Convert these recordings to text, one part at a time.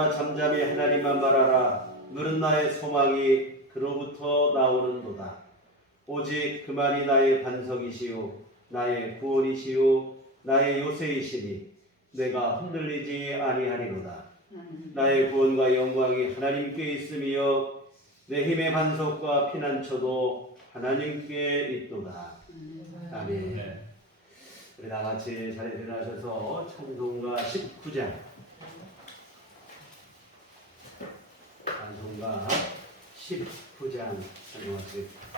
일어나 잠잠히 하나님만 바라라. 너는 나의 소망이 그로부터 나오는도다. 오직 그만이 나의 반석이시요 나의 구원이시요 나의 요새이시니 내가 흔들리지 아니하리로다. 나의 구원과 영광이 하나님께 있으며 내 힘의 반석과 피난처도 하나님께 있도다. 아멘. 우리 다 같이 자리에 일어나셔서 찬송가 19장 찬송가 19장 찬송하시겠습니다.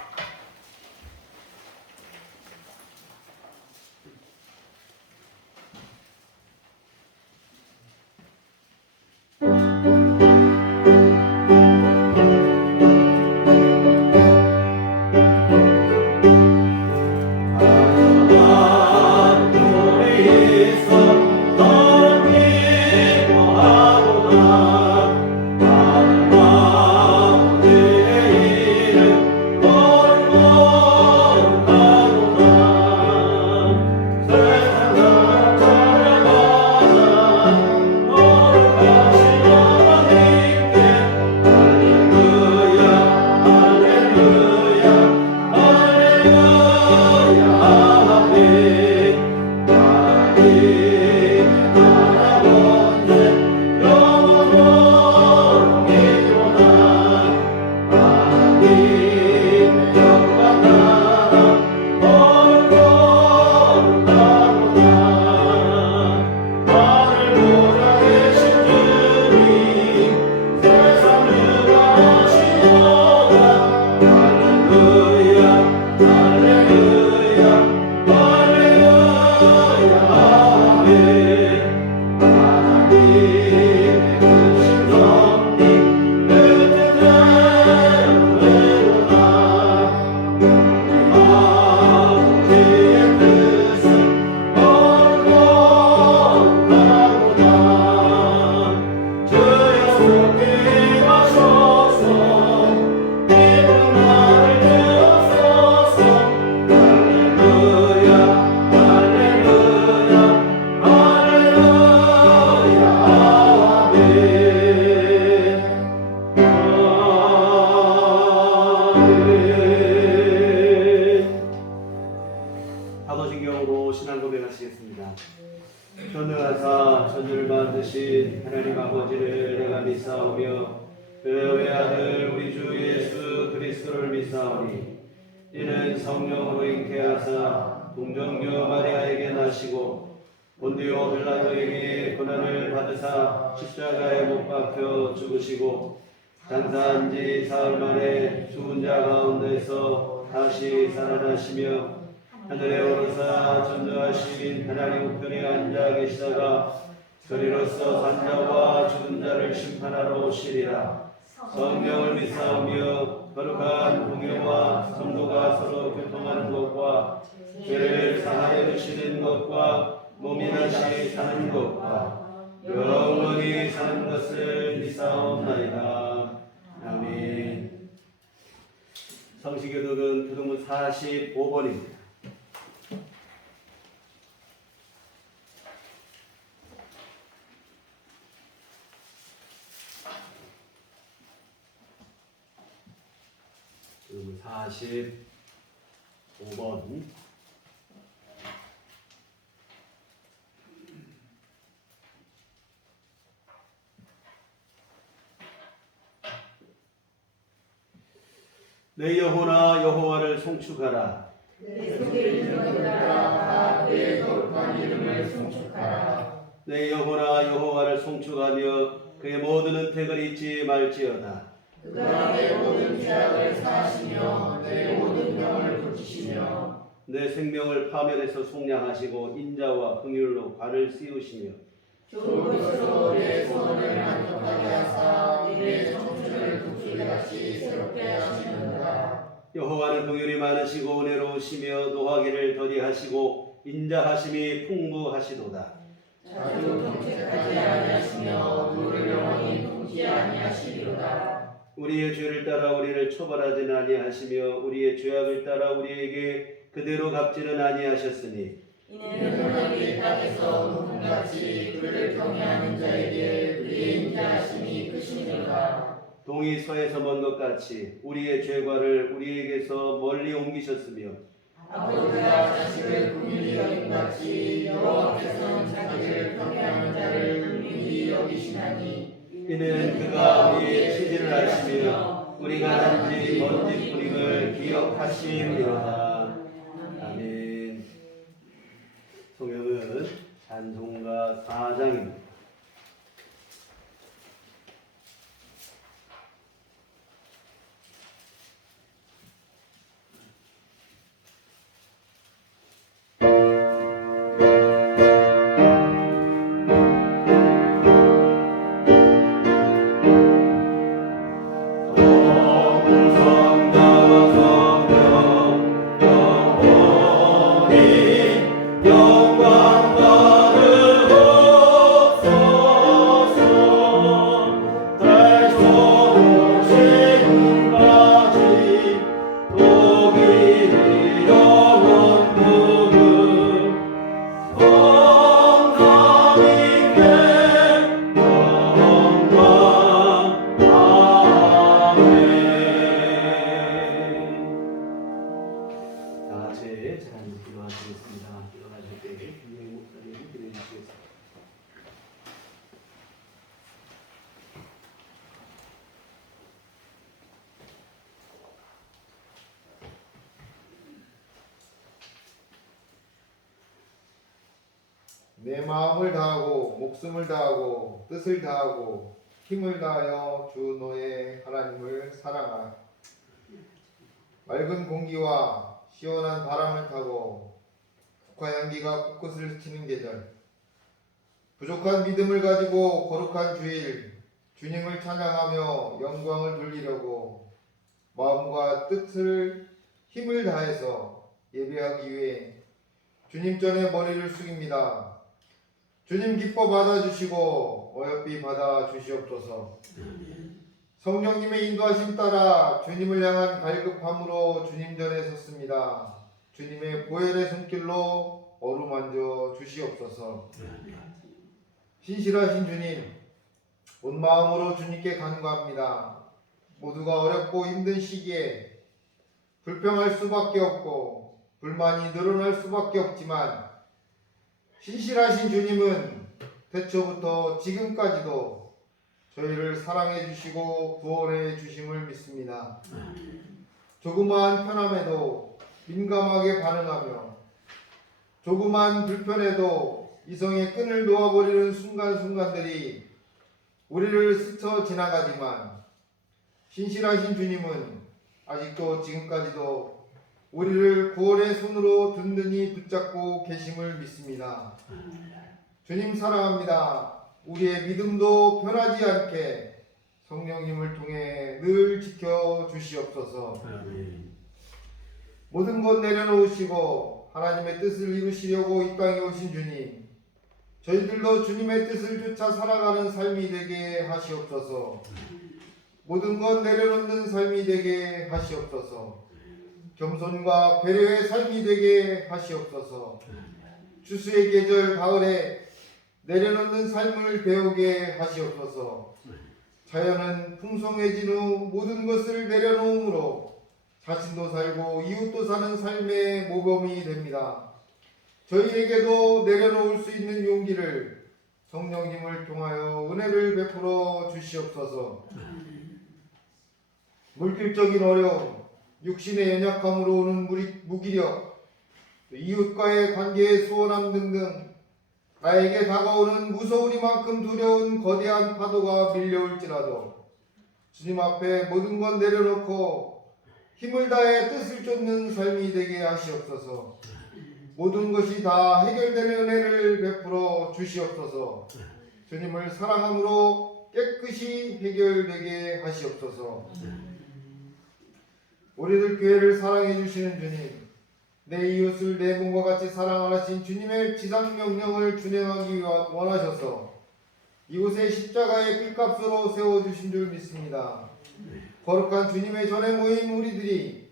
사도신경으로 신앙 고백하시겠습니다. 전능하사 천주를 만드신 하나님 아버지를 내가 믿사오며 그 외아들 우리 주 예수 그리스도를 믿사오니 이는 성령으로 잉태하사 동정녀 마리아에게 나시고 본디오 빌라도에게 고난을 받으사 십자가에 못 박혀 죽으시고 장사한 지 사흘 만에 죽은 자 가운데서 다시 살아나시며 하늘에 오르사 전능하신 하나님 우편에 앉아 계시다가 저리로서 산자와 죽은 자를 심판하러 오시리라. 성령을 믿사오며 거룩한 공예와 성도가 서로 교통하는 것과 죄를 사하여 주시는 것과 몸이 다시 사는 것과 영원히 사는 것을 믿사옵나이다. 아멘. 성시교독은 교독문 45번입니다. 교독문 45번. 내 영혼아 여호와를 송축하라. 내 속에 있는 것들아 다 그의 거룩한 이름을 송축하라. 내 영혼아 여호와를 송축하며 그의 모든 은택을 잊지 말지어다. 그가 내 모든 죄악을 사하시며 내 모든 병을 고치시며 내 생명을 파멸해서 속량하시고 인자와 긍휼로 관을 씌우시며 좋은 것으로 내 소원을 만족하게 하사 내 청춘을 독수리같이 새롭게 하시는도다. 여호와는 긍휼이 많으시고 은혜로우시며 노하기를 더디하시고 인자하심이 풍부하시도다. 자주 정책하지 아니하시며 물을 영원히 품지 아니하시리로다. 우리의 죄를 따라 우리를 처벌하지는 아니하시며 우리의 죄악을 따라 우리에게 그대로 갚지는 아니하셨으니 이는 하나님의 땅에서 높음같이 그를 경외하는 자에게 그의 인자하심이 크시니라. 동이 서에서 먼 것 같이 우리의 죄과를 우리에게서 멀리 옮기셨으며 아버지가 자식을 긍휼히 여김같이 여호와께서는 자기를 경외하는 자를 긍휼히 여기시나니 이는 그가 우리의 치질을 아시며 우리가 단지 먼지뿌림을 기억하심이로다. 아멘. 성경은 찬송가 4장입니다. 내 마음을 다하고 목숨을 다하고 뜻을 다하고 힘을 다하여 주 너의 하나님을 사랑하라. 맑은 공기와 시원한 바람을 타고 국화향기가 곳곳을 스치는 계절, 부족한 믿음을 가지고 거룩한 주일 주님을 찬양하며 영광을 돌리려고 마음과 뜻을 힘을 다해서 예배하기 위해 주님 전에 머리를 숙입니다. 주님 기뻐 받아주시고 어여삐 받아주시옵소서. 성령님의 인도하심 따라 주님을 향한 갈급함으로 주님 전에 섰습니다. 주님의 보혈의 손길로 어루만져 주시옵소서. 신실하신 주님, 온 마음으로 주님께 간구합니다. 모두가 어렵고 힘든 시기에 불평할 수밖에 없고 불만이 늘어날 수밖에 없지만 신실하신 주님은 태초부터 지금까지도 저희를 사랑해 주시고 구원해 주심을 믿습니다. 조그마한 편함에도 민감하게 반응하며 조그마한 불편에도 이성의 끈을 놓아버리는 순간순간들이 우리를 스쳐 지나가지만 신실하신 주님은 아직도 지금까지도 우리를 구원의 손으로 든든히 붙잡고 계심을 믿습니다. 주님 사랑합니다. 우리의 믿음도 변하지 않게 성령님을 통해 늘 지켜 주시옵소서. 모든 것 내려놓으시고 하나님의 뜻을 이루시려고 이 땅에 오신 주님, 저희들도 주님의 뜻을 쫓아 살아가는 삶이 되게 하시옵소서. 모든 것 내려놓는 삶이 되게 하시옵소서. 겸손과 배려의 삶이 되게 하시옵소서. 추수의 계절 가을에 내려놓는 삶을 배우게 하시옵소서. 자연은 풍성해진 후 모든 것을 내려놓음으로 자신도 살고 이웃도 사는 삶의 모범이 됩니다. 저희에게도 내려놓을 수 있는 용기를 성령님을 통하여 은혜를 베풀어 주시옵소서. 물질적인 어려움, 육신의 연약함으로 오는 무기력, 이웃과의 관계의 수월함 등등 나에게 다가오는 무서우리만큼 두려운 거대한 파도가 밀려올지라도 주님 앞에 모든 것 내려놓고 힘을 다해 뜻을 쫓는 삶이 되게 하시옵소서. 모든 것이 다 해결되는 은혜를 베풀어 주시옵소서. 주님을 사랑함으로 깨끗이 해결되게 하시옵소서. 우리들 교회를 사랑해 주시는 주님, 내 이웃을 내 몸과 같이 사랑하신 주님의 지상명령을 준행하기 원하셔서 이곳에 십자가의 핏값으로 세워주신 줄 믿습니다. 거룩한 주님의 전에 모인 우리들이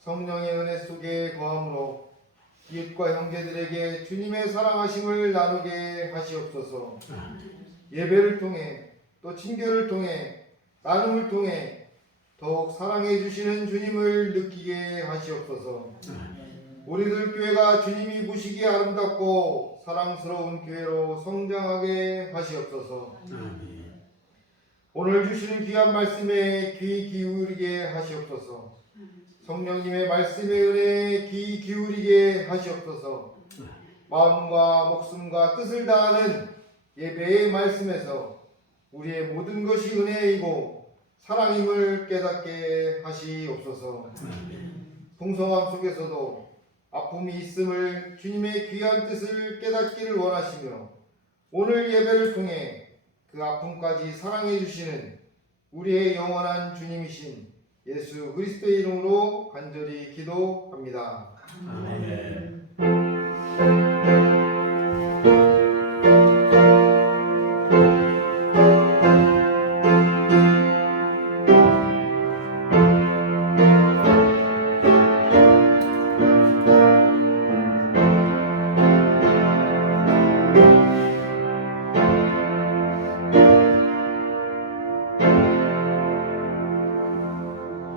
성령의 은혜 속에 거함으로 이웃과 형제들에게 주님의 사랑하심을 나누게 하시옵소서. 예배를 통해 또 친교를 통해 나눔을 통해 더욱 사랑해 주시는 주님을 느끼게 하시옵소서. 우리들 교회가 주님이 보시기에 아름답고 사랑스러운 교회로 성장하게 하시옵소서. 오늘 주시는 귀한 말씀에 귀 기울이게 하시옵소서. 성령님의 말씀의 은혜에 귀 기울이게 하시옵소서. 마음과 목숨과 뜻을 다하는 예배의 말씀에서 우리의 모든 것이 은혜이고 사랑임을 깨닫게 하시옵소서. 풍성함 속에서도 아픔이 있음을 주님의 귀한 뜻을 깨닫기를 원하시며 오늘 예배를 통해 그 아픔까지 사랑해 주시는 우리의 영원한 주님이신 예수 그리스도의 이름으로 간절히 기도합니다. 아멘.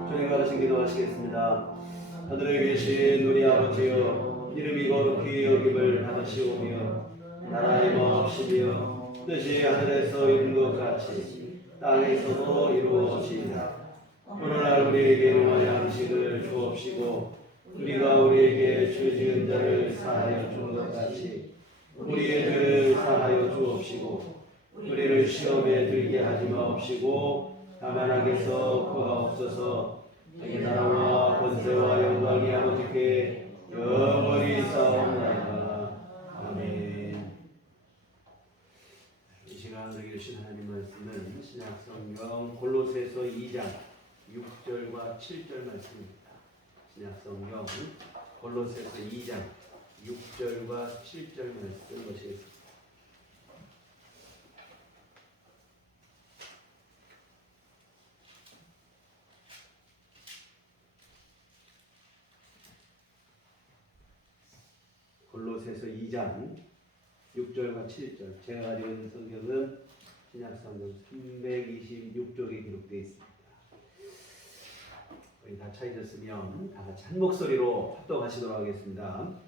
주님 가르친 기도하시겠습니다. 하늘에 계신 우리 아버지여, 이름이 거룩히 여김을 받으시오며 나라의 마옵시며 뜻이 하늘에서 이룬 것 같이 땅에서도 이루어지이다. 오늘날 우리에게 용할 양식을 주옵시고 우리가 우리에게 죄 지은 자를 사하여 준 것 같이 우리의 죄를 사하여 주옵시고 우리를 시험에 들게 하지 마옵시고 다만 악에서 구하옵소서. 이 나라와 권세와 영광이 아버지께 영원히 있사옵나이다. 아멘. 이 시간 우리에게 주신 하나님 말씀은 신약성경 골로새서 2장 6절과 7절 말씀입니다. 신약성경 골로새서 2장 6절과 7절 말씀 보시겠습니다. 골로새서 2장 6절과 7절. 제가 가지고 있는 성경은 신약성경 326쪽에 기록되어 있습니다. 거의 다 찾으셨으면 다 같이 한 목소리로 합독하시도록 하겠습니다.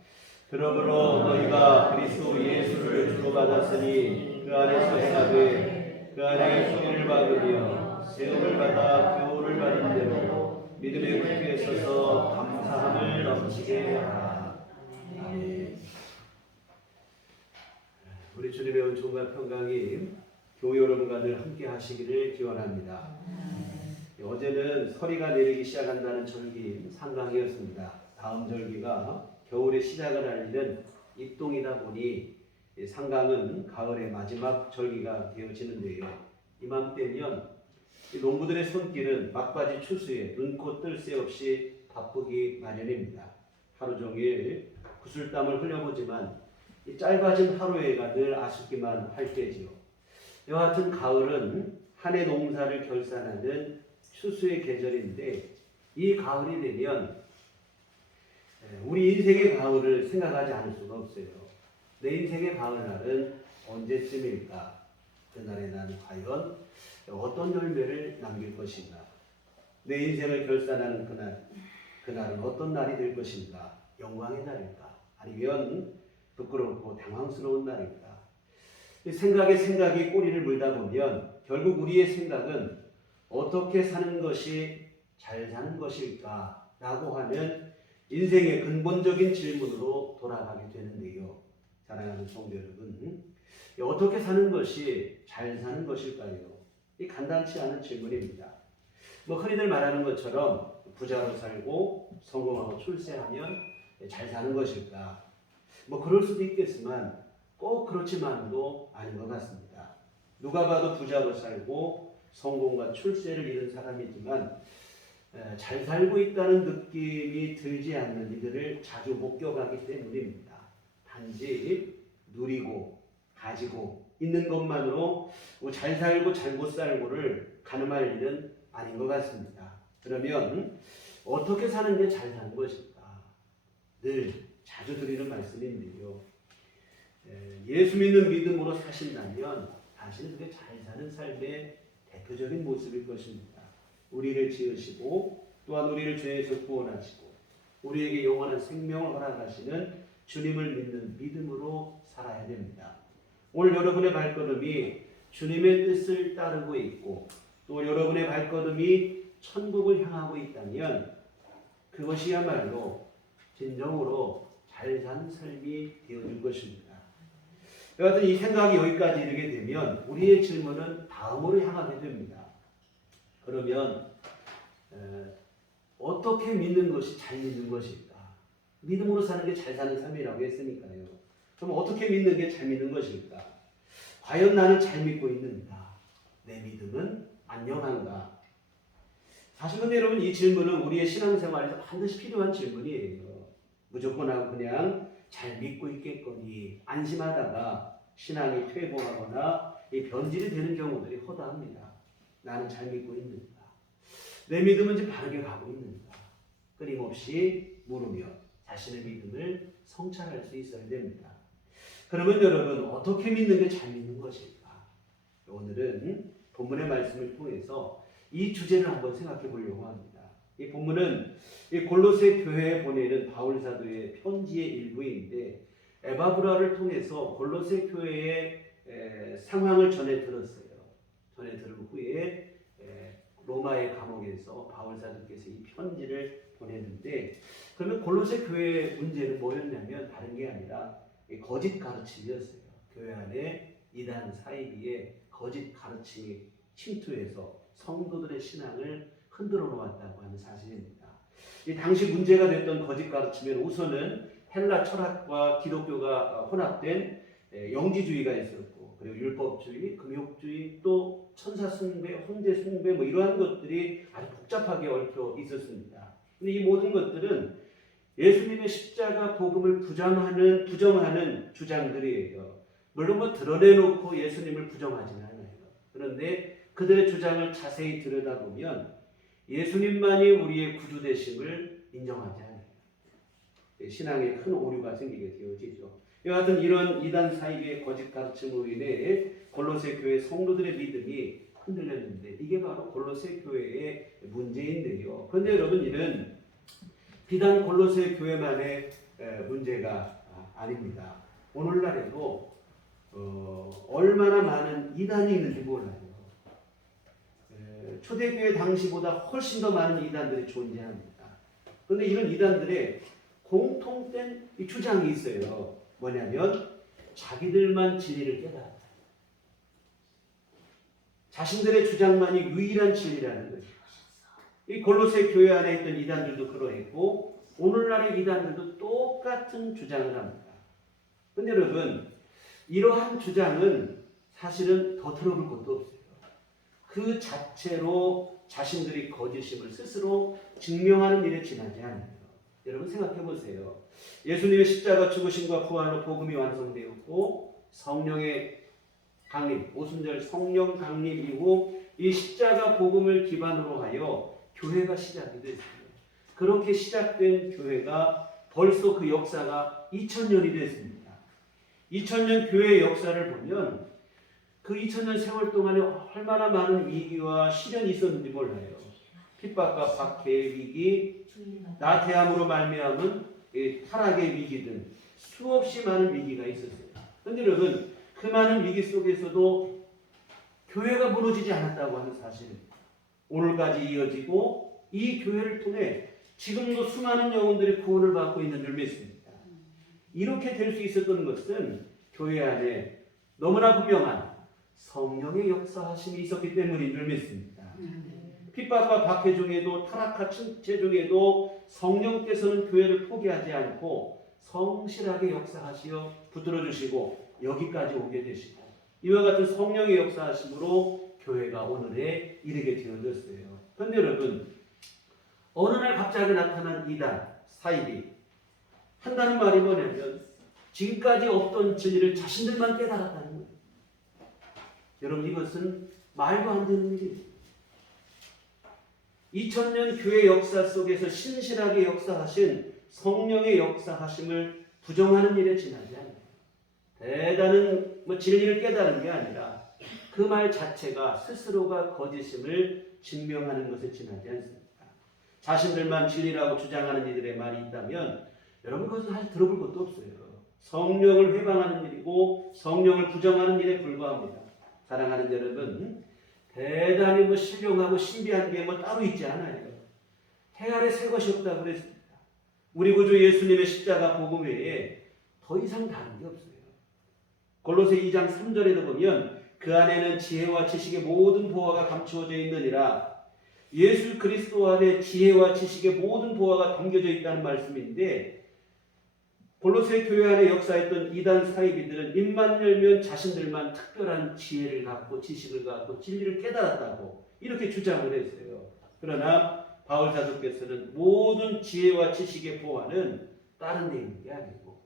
그러므로 너희가 그리스도 예수를 주로 받았으니 그 안에서 행하되 그 안에 소리를 받으며 세움을 받아 교훈을 받은 대로 믿음의 굳게 서서 감사함을 넘치게 하라. 아멘. 우리 주님의 은총과 평강이 교회 여러분과 늘 함께 하시기를 기원합니다. 어제는 서리가 내리기 시작한다는 절기 상강이었습니다. 다음 절기가 겨울의 시작을 알리는 입동이다 보니 상강은 가을의 마지막 절기가 되어지는데요. 이맘때면 농부들의 손길은 막바지 추수에 눈코 뜰 새 없이 바쁘기 마련입니다. 하루 종일 구슬땀을 흘려보지만 이 짧아진 하루에가 늘 아쉽기만 할 때지요. 이와 같은 가을은 한 해 농사를 결산하는 추수의 계절인데 이 가을이 되면 우리 인생의 가을을 생각하지 않을 수가 없어요. 내 인생의 가을날은 언제쯤일까? 그날에 나는 과연 어떤 열매를 남길 것인가? 내 인생을 결산하는 그날은 어떤 날이 될 것인가? 영광의 날일까? 아니면 부끄럽고 당황스러운 날일까? 생각이 꼬리를 물다 보면 결국 우리의 생각은 어떻게 사는 것이 잘 사는 것일까? 라고 하는 인생의 근본적인 질문으로 돌아가게 되는데요. 사랑하는 성도 여러분, 어떻게 사는 것이 잘 사는 것일까요? 이 간단치 않은 질문입니다. 흔히들 말하는 것처럼 부자로 살고 성공하고 출세하면 잘 사는 것일까? 그럴 수도 있겠지만 꼭 그렇지만도 아닌 것 같습니다. 누가 봐도 부자로 살고 성공과 출세를 이룬 사람이지만 잘 살고 있다는 느낌이 들지 않는 이들을 자주 목격하기 때문입니다. 단지 누리고 가지고 있는 것만으로 잘 살고 잘 못 살고를 가늠할 일은 아닌 것 같습니다. 그러면 어떻게 사는 게 잘 사는 것일까? 늘 자주 드리는 말씀인데요. 예수 믿는 믿음으로 사신다면 당신은 그게 잘 사는 삶의 대표적인 모습일 것입니다. 우리를 지으시고 또한 우리를 죄에서 구원하시고 우리에게 영원한 생명을 허락하시는 주님을 믿는 믿음으로 살아야 됩니다. 오늘 여러분의 발걸음이 주님의 뜻을 따르고 있고 또 여러분의 발걸음이 천국을 향하고 있다면 그것이야말로 진정으로 잘 산 삶이 되어줄 것입니다. 여하튼 이 생각이 여기까지 이르게 되면 우리의 질문은 다음으로 향하게 됩니다. 그러면 어떻게 믿는 것이 잘 믿는 것일까? 믿음으로 사는 게 잘 사는 삶이라고 했으니까요. 그럼 어떻게 믿는 게 잘 믿는 것일까? 과연 나는 잘 믿고 있는가? 내 믿음은 안녕한가? 사실 근데 여러분 이 질문은 우리의 신앙생활에서 반드시 필요한 질문이에요. 무조건 하고 그냥 잘 믿고 있겠거니 안심하다가 신앙이 퇴보하거나 변질이 되는 경우들이 허다합니다. 나는 잘 믿고 있는가? 내 믿음은 이제 바르게 가고 있는가? 끊임없이 물으며 자신의 믿음을 성찰할 수 있어야 됩니다. 그러면 여러분 어떻게 믿는 게 잘 믿는 것일까? 오늘은 본문의 말씀을 통해서 이 주제를 한번 생각해 보려고 합니다. 이 본문은 이 골로새 교회에 보내는 바울 사도의 편지의 일부인데 에바브라를 통해서 골로새 교회의 상황을 전해 들었어요. 전해 들은 후에 로마의 감옥에서 바울 사도께서 이 편지를 보냈는데 그러면 골로새 교회의 문제는 뭐였냐면 다른 게 아니라 거짓 가르침이었어요. 교회 안에 이단 사이비의 거짓 가르침이 침투해서 성도들의 신앙을 흔들어 놓았다고 하는 사실입니다. 이 당시 문제가 됐던 거짓 가르침에는 우선은 헬라 철학과 기독교가 혼합된 영지주의가 있었고 그리고 율법주의, 금욕주의, 또 천사 숭배, 혼대 숭배 뭐 이러한 것들이 아주 복잡하게 얽혀 있었습니다. 근데 이 모든 것들은 예수님의 십자가 복음을 부정하는 주장들이에요. 물론 뭐 드러내놓고 예수님을 부정하지는 않아요. 그런데 그들의 주장을 자세히 들여다보면 예수님만이 우리의 구주 되심을 인정하지 않아요. 신앙에 큰 오류가 생기게 되어지죠. 여하튼 이런 이단 사이비의 거짓 가르침으로 인해 골로새 교회 성도들의 믿음이 흔들렸는데 이게 바로 골로새 교회의 문제인데요. 그런데 여러분 이는 비단 골로새 교회만의 문제가 아닙니다. 오늘날에도 얼마나 많은 이단이 있는지 몰라요. 초대교회 당시보다 훨씬 더 많은 이단들이 존재합니다. 그런데 이런 이단들의 공통된 주장이 있어요. 뭐냐면 자기들만 진리를 깨달았다. 자신들의 주장만이 유일한 진리라는 거죠. 이 골로새 교회 안에 있던 이단들도 그러했고 오늘날의 이단들도 똑같은 주장을 합니다. 그런데 여러분 이러한 주장은 사실은 더 들어볼 것도 없어요. 그 자체로 자신들이 거짓임을 스스로 증명하는 일에 지나지 않아요. 여러분 생각해 보세요. 예수님의 십자가 죽으심과 부활로 복음이 완성되었고 성령의 강림, 오순절 성령 강림 이후 이 십자가 복음을 기반으로 하여 교회가 시작이 됐어요. 그렇게 시작된 교회가 벌써 그 역사가 2000년이 됐습니다. 2000년 교회의 역사를 보면 그 2000년 세월 동안에 얼마나 많은 위기와 시련이 있었는지 몰라요. 핍박과 박해의 위기, 나태함으로 말미암은 타락의 위기 등 수없이 많은 위기가 있었어요. 그런데 여러분 그 많은 위기 속에서도 교회가 무너지지 않았다고 하는 사실 오늘까지 이어지고 이 교회를 통해 지금도 수많은 영혼들이 구원을 받고 있는 줄 믿습니다. 이렇게 될 수 있었던 것은 교회 안에 너무나 분명한 성령의 역사하심이 있었기 때문인 줄 믿습니다. 핍박과 박해 중에도 타락한 침체 중에도 성령께서는 교회를 포기하지 않고 성실하게 역사하시어 붙들어주시고 여기까지 오게 되시고 이와 같은 성령의 역사하심으로 교회가 오늘에 이르게 되어졌어요. 그런데 여러분 어느 날 갑자기 나타난 이단, 사이비 한다는 말이 뭐냐면 지금까지 없던 진리를 자신들만 깨달았다는 거예요. 여러분 이것은 말도 안 되는 일이에요. 2000년 교회 역사 속에서 신실하게 역사하신 성령의 역사하심을 부정하는 일에 지나지 않아요. 대단한 진리를 깨달은 게 아니라 그 말 자체가 스스로가 거짓임을 증명하는 것에 지나지 않습니다. 자신들만 진리라고 주장하는 이들의 말이 있다면 여러분 그것은 사실 들어볼 것도 없어요. 성령을 회방하는 일이고 성령을 부정하는 일에 불과합니다. 사랑하는 여러분, 대단히 신령하고 신비한 게 따로 있지 않아요. 해 아래 새 것이 없다고 그랬습니다. 우리 구주 예수님의 십자가 복음 외에 더 이상 다른 게 없어요. 골로새 2장 3절에도 보면 그 안에는 지혜와 지식의 모든 보화가 감추어져 있느니라. 예수 그리스도 안에 지혜와 지식의 모든 보화가 담겨져 있다는 말씀인데, 골로새 교회 안에 역사했던 이단 사이비들은 입만 열면 자신들만 특별한 지혜를 갖고 지식을 갖고 진리를 깨달았다고 이렇게 주장을 했어요. 그러나 바울 사도께서는 모든 지혜와 지식의 보화는 다른 데 있는 게 아니고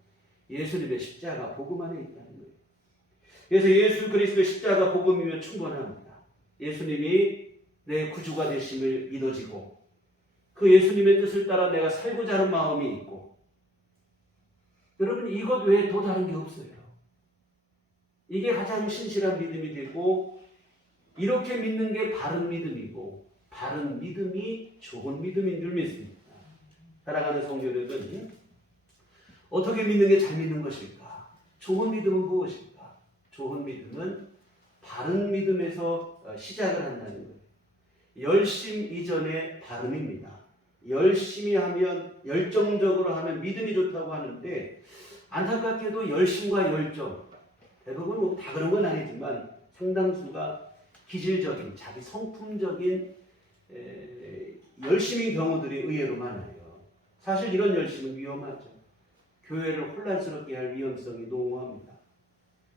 예수님의 십자가 복음 안에 있다는 거예요. 그래서 예수 그리스도의 십자가 복음이면 충분합니다. 예수님이 내 구주가 되심을 믿어지고 그 예수님의 뜻을 따라 내가 살고자 하는 마음이 있고, 여러분 이것 외에 더 다른 게 없어요. 이게 가장 신실한 믿음이 되고 이렇게 믿는 게 바른 믿음이고 바른 믿음이 좋은 믿음인 줄 믿습니다. 사랑하는 성도 여러분, 어떻게 믿는 게 잘 믿는 것일까? 좋은 믿음은 무엇일까? 좋은 믿음은 바른 믿음에서 시작을 한다는 거예요. 열심 이전에 바름입니다. 열심히 하면, 열정적으로 하면 믿음이 좋다고 하는데, 안타깝게도 열심과 열정, 대부분 다 그런 건 아니지만 상당수가 기질적인, 자기 성품적인 열심인 경우들이 의외로 많아요. 사실 이런 열심은 위험하죠. 교회를 혼란스럽게 할 위험성이 농후합니다.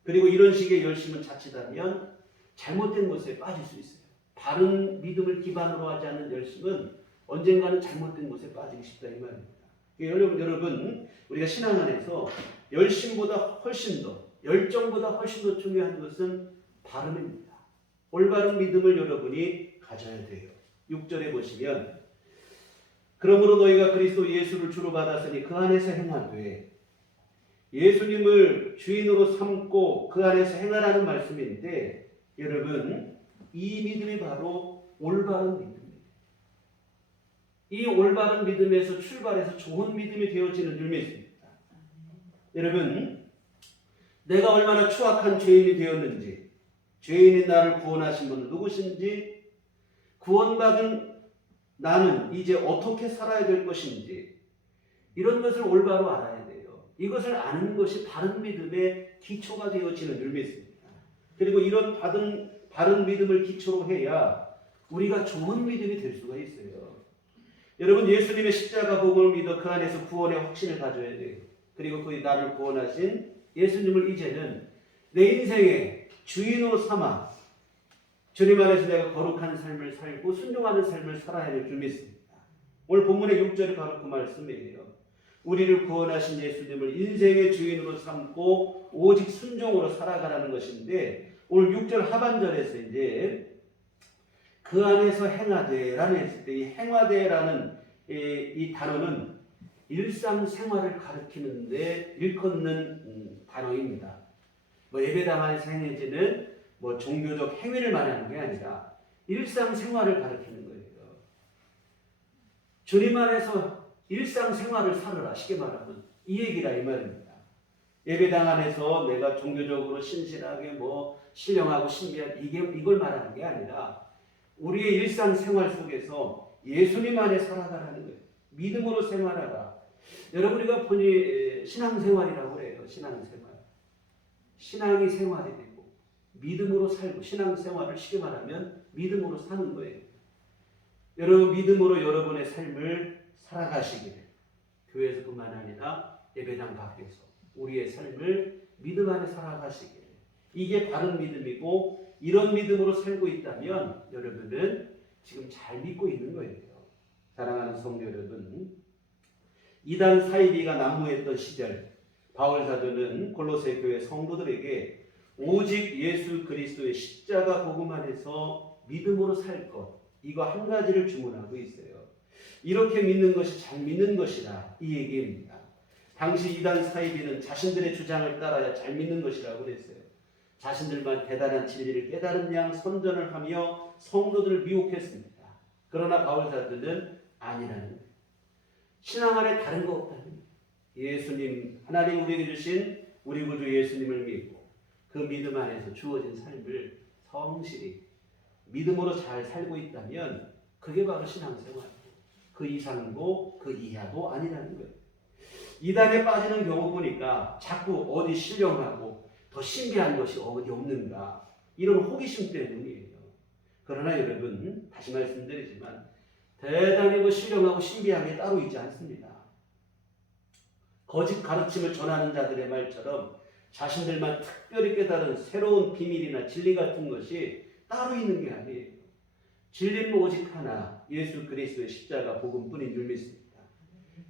그리고 이런 식의 열심은 자칫하면 잘못된 것에 빠질 수 있어요. 바른 믿음을 기반으로 하지 않는 열심은 언젠가는 잘못된 곳에 빠지기 쉽다 이 말입니다. 여러분, 우리가 신앙 안에서 열심보다 훨씬 더, 열정보다 훨씬 더 중요한 것은 바름입니다. 올바른 믿음을 여러분이 가져야 돼요. 6절에 보시면, 그러므로 너희가 그리스도 예수를 주로 받았으니 그 안에서 행하되, 예수님을 주인으로 삼고 그 안에서 행하라는 말씀인데, 여러분 이 믿음이 바로 올바른 믿음입니다. 이 올바른 믿음에서 출발해서 좋은 믿음이 되어지는 줄 믿습니다. 여러분, 내가 얼마나 추악한 죄인이 되었는지, 죄인인 나를 구원하신 분은 누구신지, 구원받은 나는 이제 어떻게 살아야 될 것인지, 이런 것을 올바로 알아야 돼요. 이것을 아는 것이 바른 믿음의 기초가 되어지는 줄 믿습니다. 그리고 이런 바른 믿음을 기초로 해야 우리가 좋은 믿음이 될 수가 있어요. 여러분, 예수님의 십자가 복음을 믿어 그 안에서 구원의 확신을 가져야 돼요. 그리고 그 나를 구원하신 예수님을 이제는 내 인생의 주인으로 삼아 주님 안에서 내가 거룩한 삶을 살고 순종하는 삶을 살아야 될 줄 믿습니다. 오늘 본문의 6절이 바로 그 말씀이에요. 우리를 구원하신 예수님을 인생의 주인으로 삼고 오직 순종으로 살아가라는 것인데, 오늘 6절 하반절에서 이제 그 안에서 행하되라는 했을 때 이 행하되라는 이 단어는 일상생활을 가리키는데 일컫는 단어입니다. 예배당 안에서 행해지는 종교적 행위를 말하는 게 아니라 일상생활을 가리키는 거예요. 주님 안에서 일상생활을 살아라, 쉽게 말하면 이 얘기라 이 말입니다. 예배당 안에서 내가 종교적으로 신실하게 신령하고 신비한 이걸 말하는 게 아니라 우리의 일상생활 속에서 예수님 안에 살아가라는 거예요. 믿음으로 생활하라. 여러분, 우리가 보니 신앙생활이라고 그래요. 신앙생활. 신앙이 생활이 되고 믿음으로 살고, 신앙생활을 쉽게 말하면 믿음으로 사는 거예요. 여러분, 믿음으로 여러분의 삶을 살아가시길, 교회에서뿐만 아니라 예배당 밖에서 우리의 삶을 믿음 안에 살아가시길, 이게 바른 믿음이고, 이런 믿음으로 살고 있다면 여러분은 지금 잘 믿고 있는 거예요. 사랑하는 성도 여러분, 이단 사이비가 난무했던 시절 바울 사도는 골로새 교회 성도들에게 오직 예수 그리스도의 십자가 복음 안에서 믿음으로 살 것, 이거 한 가지를 주문하고 있어요. 이렇게 믿는 것이 잘 믿는 것이다. 이 얘기입니다. 당시 이단 사이비는 자신들의 주장을 따라야 잘 믿는 것이라고 그랬어요. 자신들만 대단한 진리를 깨달은 양 선전을 하며 성도들을 미혹했습니다. 그러나 바울사들은 아니라는 거예요. 신앙 안에 다른 거 없다는 거예요. 예수님, 하나님 우리에게 주신 우리 구주 예수님을 믿고 그 믿음 안에서 주어진 삶을 성실히 믿음으로 잘 살고 있다면 그게 바로 신앙생활이에요. 그 이상도 그 이하도 아니라는 거예요. 이단에 빠지는 경우 보니까 자꾸 어디 신령하고 더 신비한 것이 어디 없는가 이런 호기심 때문이에요. 그러나 여러분 다시 말씀드리지만 대단히 신령하고 신비한 게 따로 있지 않습니다. 거짓 가르침을 전하는 자들의 말처럼 자신들만 특별히 깨달은 새로운 비밀이나 진리 같은 것이 따로 있는 게 아니에요. 진리는 오직 하나, 예수 그리스도의 십자가 복음뿐인 줄 믿습니다.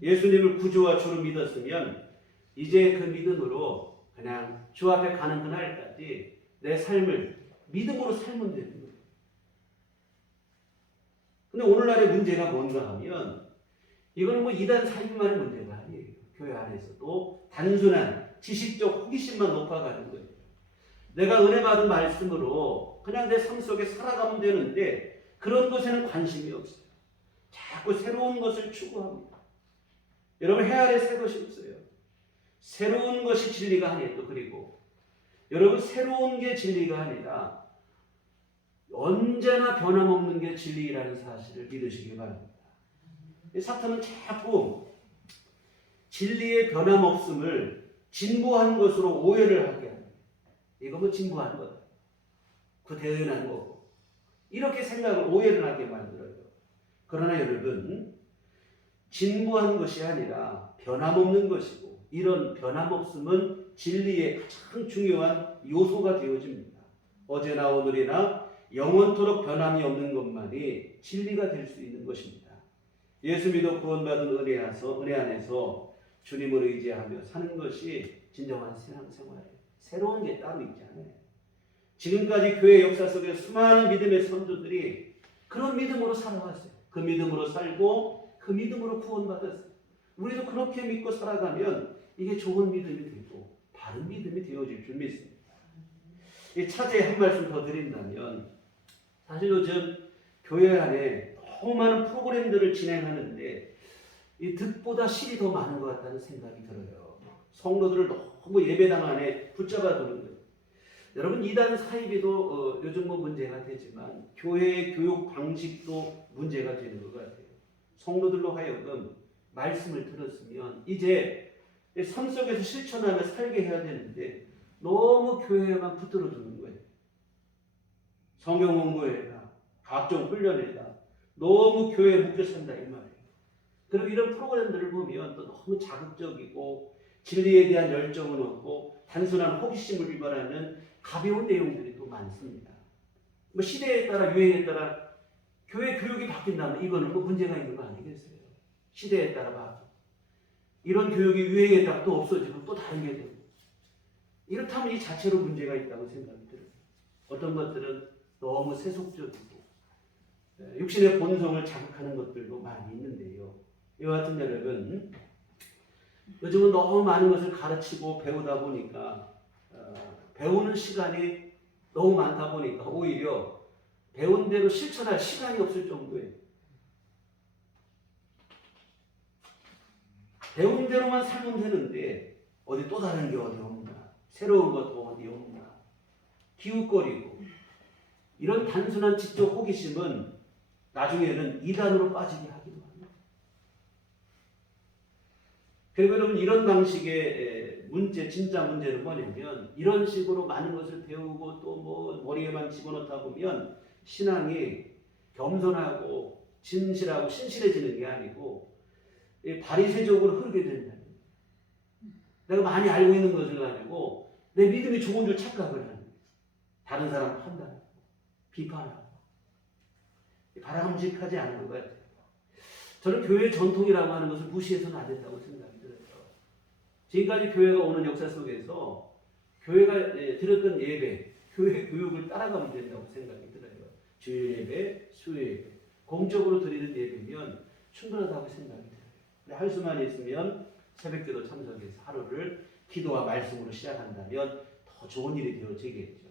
예수님을 구주와 주로 믿었으면 이제 그 믿음으로 그냥 주 앞에 가는 그날까지 내 삶을 믿음으로 살면 되는 거예요. 근데 오늘날의 문제가 뭔가 하면 이거는 이단 사이비만의 문제가 아니에요. 교회 안에서도 단순한 지식적 호기심만 높아가는 거예요. 내가 은혜 받은 말씀으로 그냥 내 삶 속에 살아가면 되는데 그런 것에는 관심이 없어요. 자꾸 새로운 것을 추구합니다. 여러분 해아래 새 것이 없어요. 새로운 것이 진리가 아니에요. 또 그리고 여러분 새로운 게 진리가 아니라 언제나 변함없는 게 진리라는 사실을 믿으시기 바랍니다. 사탄은 자꾸 진리의 변함없음을 진보한 것으로 오해를 하게 합니다. 이거 진보한 거다. 그 대연한 거고. 이렇게 생각을 오해를 하게 만들어요. 그러나 여러분 진보한 것이 아니라 변함없는 것이고 이런 변함없음은 진리의 가장 중요한 요소가 되어집니다. 어제나 오늘이나 영원토록 변함이 없는 것만이 진리가 될 수 있는 것입니다. 예수 믿어 구원받은 은혜 안에서 주님을 의지하며 사는 것이 진정한 신앙생활이에요. 새로운 게 따로 있지 않아요. 지금까지 교회 역사 속에 수많은 믿음의 선조들이 그런 믿음으로 살아왔어요. 그 믿음으로 살고 그 믿음으로 구원받았어요. 우리도 그렇게 믿고 살아가면 이게 좋은 믿음이 되고 바른 믿음이 되어질 줄 믿습니다. 이 차제에 한 말씀 더 드린다면 사실 요즘 교회 안에 너무 많은 프로그램들을 진행하는데 이 득보다 실이 더 많은 것 같다는 생각이 들어요. 성도들을 너무 예배당 안에 붙잡아 두는 거예요. 여러분 이단 사이비도 요즘 문제가 되지만 교회의 교육 방식도 문제가 되는 것 같아요. 성도들로 하여금 말씀을 들었으면 이제 삶 속에서 실천하며 살게 해야 되는데 너무 교회에만 붙들어 두는 거예요. 성경 공부회다, 각종 훈련회다, 너무 교회에 묶여 산다 이 말이에요. 그리고 이런 프로그램들을 보면 또 너무 자극적이고 진리에 대한 열정은 없고 단순한 호기심을 유발하는 가벼운 내용들이 또 많습니다. 시대에 따라 유행에 따라 교회 교육이 바뀐다면 이거는 문제가 있는 거 아니겠어요? 시대에 따라 바뀌고 이런 교육이 유행에 따라 또 없어지고 또 다르게 되고 이렇다면 이 자체로 문제가 있다고 생각이 들어요. 어떤 것들은 너무 세속적이고 육신의 본성을 자극하는 것들도 많이 있는데요. 이와 같은 여러분 요즘은 너무 많은 것을 가르치고 배우다 보니까 배우는 시간이 너무 많다 보니까 오히려 배운 대로 실천할 시간이 없을 정도예요. 배운 대로만 살면 되는데 어디 또 다른 게 어디 없나, 새로운 것도 어디 없나, 기웃거리고 이런 단순한 지적 호기심은 나중에는 이단으로 빠지게 하기도 합니다. 그리고 여러분 이런 방식의 문제, 진짜 문제는 뭐냐면 이런 식으로 많은 것을 배우고 또 머리에만 집어넣다 보면 신앙이 겸손하고 진실하고 신실해지는 게 아니고 바리새적으로 흐르게 된다. 내가 많이 알고 있는 것을 가지고 내 믿음이 좋은 줄 착각을 하는 거예요. 다른 사람 판단하고 비판하고 바람직하지 않은 것 같아요. 저는 교회의 전통이라고 하는 것을 무시해서는 안 된다고 생각이 들어요. 지금까지 교회가 오는 역사 속에서 교회가 드렸던 예배, 교회 교육을 따라가면 된다고 생각이 들어요. 주일 예배, 수요 예배, 공적으로 드리는 예배면 충분하다고 생각이 들어요. 근데 할 수만 있으면 새벽기도 참석해서 하루를 기도와 말씀으로 시작한다면 더 좋은 일이 되어지겠죠.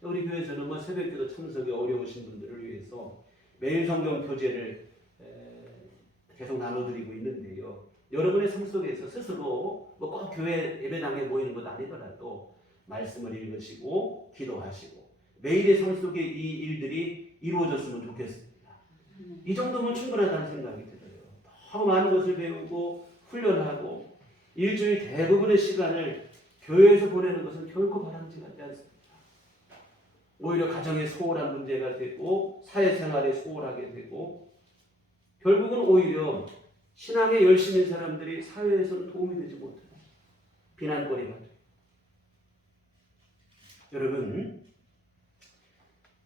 우리 교회에서는 뭐 새벽기도 참석이 어려우신 분들을 위해서 매일 성경 교재를 계속 나눠드리고 있는데요. 여러분의 삶 속에서 스스로 뭐 꼭 교회 예배당에 모이는 것 아니더라도 말씀을 읽으시고 기도하시고 매일의 삶 속에 이 일들이 이루어졌으면 좋겠습니다. 이 정도면 충분하다는 생각이 들어요. 더 많은 것을 배우고 훈련하고 일주일 대부분의 시간을 교회에서 보내는 것은 결코 바람직하지 않습니다. 오히려 가정에 소홀한 문제가 되고 사회생활에 소홀하게 되고 결국은 오히려 신앙에 열심인 사람들이 사회에서는 도움이 되지 못해요. 비난거리가 돼요. 여러분,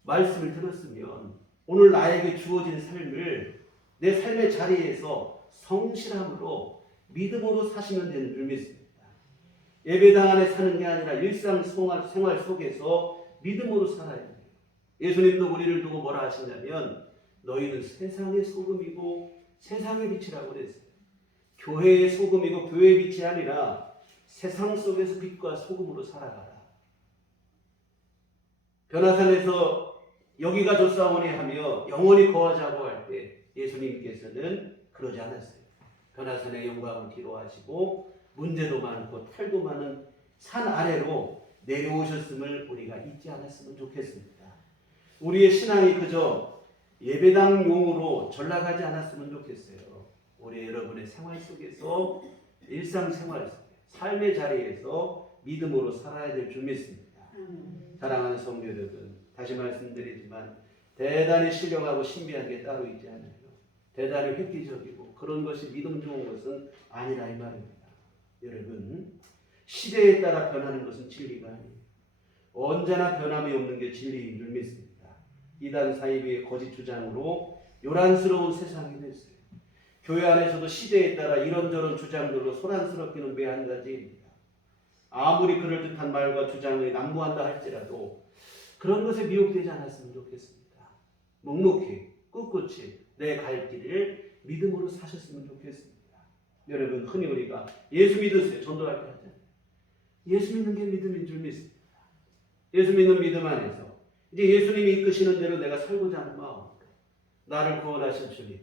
말씀을 들었으면 오늘 나에게 주어진 삶을 내 삶의 자리에서 성실함으로 믿음으로 사시면 되는 줄 믿습니다. 예배당 안에 사는 게 아니라 일상생활 속에서 믿음으로 살아야 돼요. 예수님도 우리를 두고 뭐라 하시냐면 너희는 세상의 소금이고 세상의 빛이라고 그랬어요. 교회의 소금이고 교회의 빛이 아니라 세상 속에서 빛과 소금으로 살아가라. 변화산에서 여기가 좋사오니 하며 영원히 거하자고 할 때 예수님께서는 그러지 않았어요. 변화산의 영광을 기도하시고 문제도 많고 탈도 많은 산 아래로 내려오셨음을 우리가 잊지 않았으면 좋겠습니다. 우리의 신앙이 그저 예배당용으로 전락하지 않았으면 좋겠어요. 우리 여러분의 생활 속에서 일상생활 속에 삶의 자리에서 믿음으로 살아야 될 줄 믿습니다. 사랑하는 성도 여러분, 다시 말씀드리지만 대단히 신령하고 신비한 게 따로 있지 않아요. 대단히 획기적이고 그런 것이 믿음 좋은 것은 아니라 이 말입니다. 여러분, 시대에 따라 변하는 것은 진리가 아니에요. 언제나 변함이 없는 게 진리인 줄 믿습니다. 이단 사이비의 거짓 주장으로 요란스러운 세상이 됐어요. 교회 안에서도 시대에 따라 이런저런 주장들로 소란스럽기는 매한 가지입니다. 아무리 그럴듯한 말과 주장을 난무한다 할지라도 그런 것에 미혹되지 않았으면 좋겠습니다. 묵묵히 꿋꿋이 내 갈 길을 믿음으로 사셨으면 좋겠습니다. 여러분, 흔히 우리가 예수 믿으세요 전도할 때 하잖아요. 예수 믿는 게 믿음인 줄 믿습니다. 예수 믿는 믿음 안에서 이제 예수님이 이끄시는 대로 내가 살고자 하는 마음, 나를 구원하신 주님,